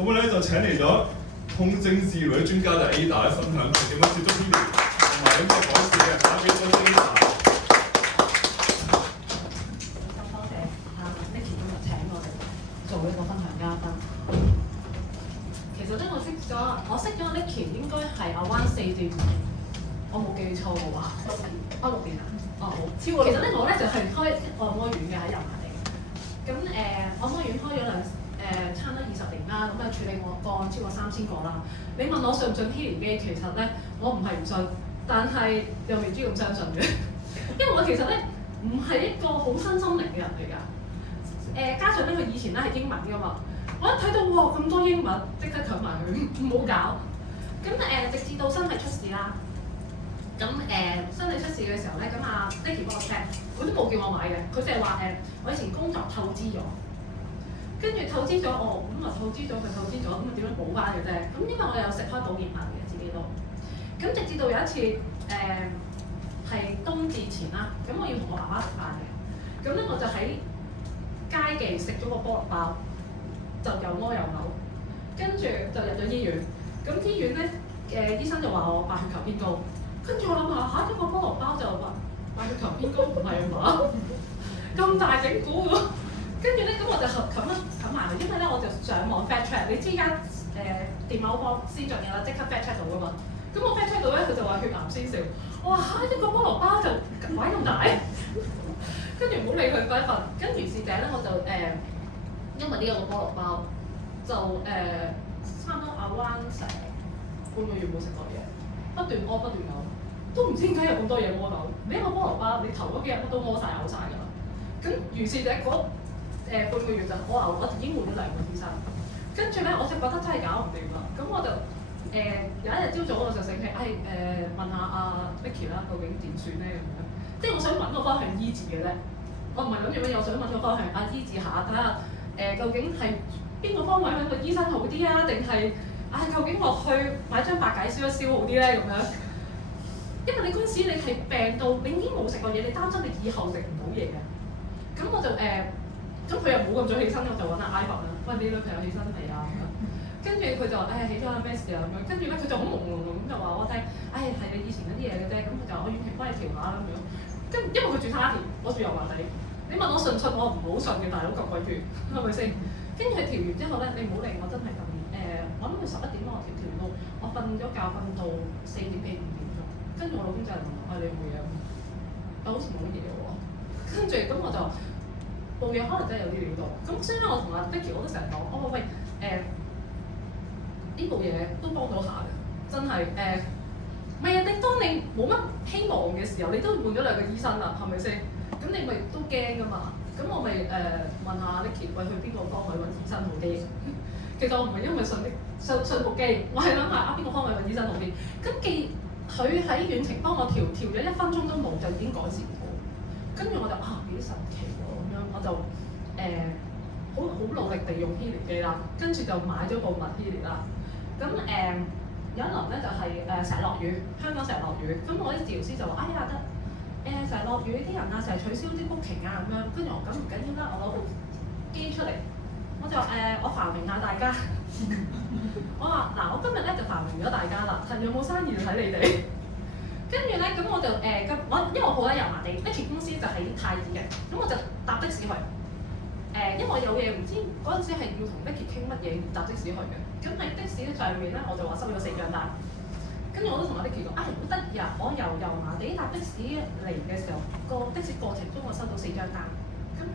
咁我咧就請嚟咗痛症治療專家就 Ada 咧分享佢點樣接觸 Healing，同埋有咩改善嘅，打俾多啲 Ada。咁多謝Nicky 今日請我哋做呢個分享嘉賓。其實咧，我識咗 Nicky 應該係阿灣4至5年，我冇記錯嘅話，6年啊，好。其實咧，我咧就係開按摩院嘅喺油麻地。咁按摩院開咗差唔多20年啦，咁啊處理我個案超過3000個啦。你問我信唔信 Healing 機，其實咧我唔係唔信，但係又未知咁相信嘅，因為我其實咧唔係一個好身心靈嘅人嚟㗎。加上咧佢以前咧係英文㗎嘛，我一睇到哇咁多英文，即刻搶埋佢，唔好搞。咁直至到身體出事啦。咁身體出事嘅時候咧，咁阿 Nicky 幫我 check， 佢都冇叫我買嘅，佢淨係話我以前工作透支咗，跟住透支咗我，咁啊透支咗，咁啊點樣補翻嘅啫？咁因為我有食開保健品嘅自己都，咁直至到有一次係冬至前啦，咁我要同我爸爸食飯嘅，咁咧我就喺街記食咗個菠蘿包，就又屙又嘔，跟住就入咗醫院，咁醫院咧醫生就話我白血球偏高。跟住我諗下，一個菠蘿包就話白血球偏高，唔係嘛？咁大整蠱喎！跟住咧，咁我就冚埋佢，因為咧我就上網 fact check， 你知而家電腦方先進嘅啦，即刻 fact check 到噶嘛。咁我 fact check 到咧，佢就話血癌先兆。我話一個菠蘿包就鬼咁大，跟住唔好理佢嗰一份。跟住是者咧，我就因為呢一個菠蘿包就差唔多阿灣成半個月冇食過嘢。不斷屙不斷嘔，都唔知點解有咁多嘢屙到。你一個菠蘿包，你頭嗰幾日乜都屙晒嘔晒㗎啦。咁如是者嗰半個月就我已經換咗2個醫生。跟住咧我就覺得真係搞唔掂啦。咁我就有一日朝早我就醒起，問下阿 Nicky 啦，究竟點算咧咁樣？即係我想揾個方向醫治嘅啫。我唔係諗住乜嘢，我想揾個方向醫治下，睇下究竟係邊個方位揾個醫生好啲啊？定係？究竟我去買張白解燒一燒好啲咧咁樣？因為你嗰陣時你係病到你已經冇食過嘢，你擔心你以後食唔到嘢嘅。咁我就咁佢又冇咁早起身，我就揾阿 Ivan 啦。喂，你女朋友起身未啊？跟住佢就話起咗啦，咩事啊咁樣。跟住咧佢就好朦朧咁就話我聽，係你以前嗰啲嘢嘅啫。咁佢就我遠程幫你調下啦咁樣。因為佢住沙田，我住油麻地。你問我信唔信？我唔好信嘅，大佬咁鬼遠，係咪先？跟住佢調完之後咧，你唔好理我，真係咁。我諗佢11點我調到，我瞓咗覺瞓到4點幾5點鐘，跟住我老公就係問我：你冇嘢咩？好似冇乜嘢喎。跟住咁我就冇嘢，可能真係有啲料到。咁所以咧，我同阿 Nicky 我都成日講，我話喂呢部嘢都幫到下嘅，真係唔係啊！當你冇乜希望嘅時候，你都換咗2個醫生啦，係咪先？咁你咪都驚㗎嘛？咁我咪問下 Nicky 喂去邊個方位揾醫生好啲？其實我唔係因為信服機，我係諗下邊個方位揾醫生好啲。咁既佢喺遠程幫我調咗1分鐘都冇，就已經改善到。跟住我就幾神奇喎咁樣，我就好努力地用 Healing 機啦，跟住就買咗部 Healing 啦。咁有一輪咧就係成日落雨，香港成日落雨，咁我啲治療師就話成日落雨啲人啊，成日取消啲 booking 啊咁樣，跟住我咁唔緊要啦，我攞部機出嚟。我就我繁榮下大家，我話嗱，我今日咧就繁榮咗大家啦，有冇生意就睇你哋。跟住咧，咁我就因為我好喺油麻地 ，Nicky 公司就喺太子嘅，咁我就搭的士去。因為我有嘢唔知嗰陣時係要同 Nicky 傾乜嘢，搭的士去嘅。咁喺的士上面咧，我就話收咗4張單。跟住我都同阿 Nicky 講，好得意啊！我由油麻地搭的士嚟嘅時候，個的士過程中我收到4張單。咁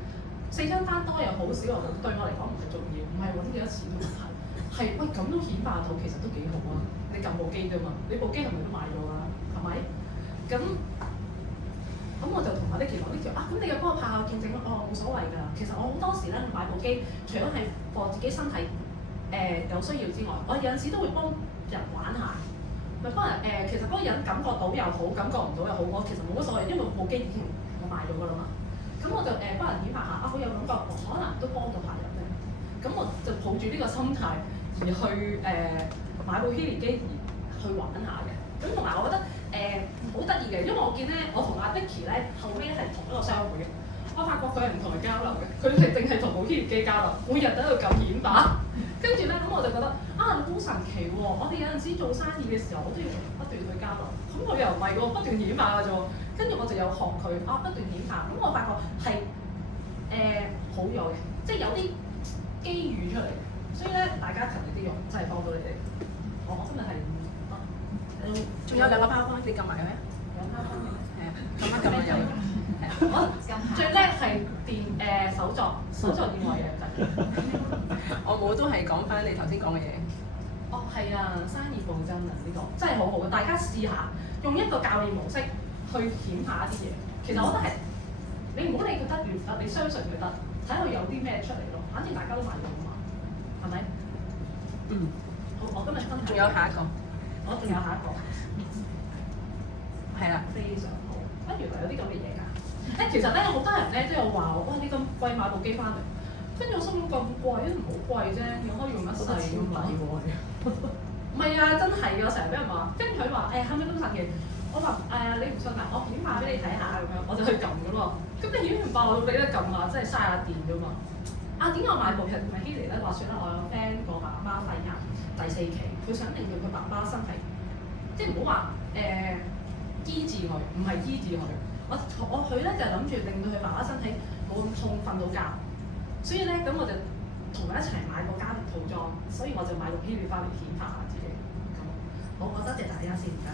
4張單多又好少又好，對我嚟講唔係重要，唔係揾幾多錢嘅問題，係喂咁都顯化到其實都幾好啊！你撳部機啫嘛，你部機係咪都買咗啊？係咪？咁我就同阿 Nicky 講咁你又幫我拍下見證咯。冇所謂㗎。其實我好多時咧買部機，除咗係幫自己身體有需要之外，我有陣時都會幫人玩下，咪幫人其實嗰個人感覺到又好，感覺唔到又好，我其實冇乜所謂，因為部機已經我買咗㗎啦嘛。咁我就幫人顯化下，好有感覺，可能都幫到客人咧。咁我就抱住呢個心態而去買部 Healing 機而去玩下嘅。咁同埋我覺得好得意嘅，因為我見咧，我同阿 Nicky 咧後尾係同一個商會嘅。我發覺佢係唔同人交流嘅，佢係淨係同部 Healing 機交流，每日都喺度撳顯化，跟跟住咧，咁我就覺得啊，你好神奇喎！我哋有陣時做生意嘅時候，我都要不斷去交流。咁佢又唔係喎，不斷顯化嘅啫喎。跟住我就有學佢啊，不斷顯化。咁我發覺係好有嘅，即係有啲機遇出嚟。所以咧，大家勤力啲用，真係幫到你哋。我今日係仲有兩個包包，你撳埋佢啊！有包包嘅。係啊，撳一撳就有。我最叻係手作電話嘅就係。我冇都係講翻你頭先講嘅嘢。哦，係啊，生意暴增啊！呢個真係好好嘅，大家試下用一個教練模式去顯下一啲嘢。其實我覺得係你唔好理佢得唔得，你相信佢得，睇佢有啲咩出嚟咯。反正大家都買到啊嘛，係咪？嗯。好，我今日分享。仲有下一個。我仲有下一個。係啦。非常好。啊，原來有啲咁嘅嘢㗎。其實咧，好多人咧都有話我，哇！你咁貴買部機翻嚟，跟住我心諗咁貴都唔好貴啫，又可以用一世㗎嘛。唔係啊，真係㗎，我成日俾人話，跟住佢話係咪咁神奇？我話你唔信啊，我顯化俾你睇下咁樣，我就去撳㗎喎。咁你顯唔化我俾得撳啊，真係嘥下電㗎嘛。啊，點解我買部其實唔係希尼咧？話説咧，我有 friend 個爸爸肺癌第4期，佢想令到佢爸爸身體，即係唔好話醫治佢，唔係醫治佢。佢咧就諗住令到佢爸爸身體冇咁痛，瞓到覺。所以咧，咁我就同佢一齊買個家庭套裝，所以我就買個希尼翻嚟顯化下自己。咁好，我多謝大家先，唔該。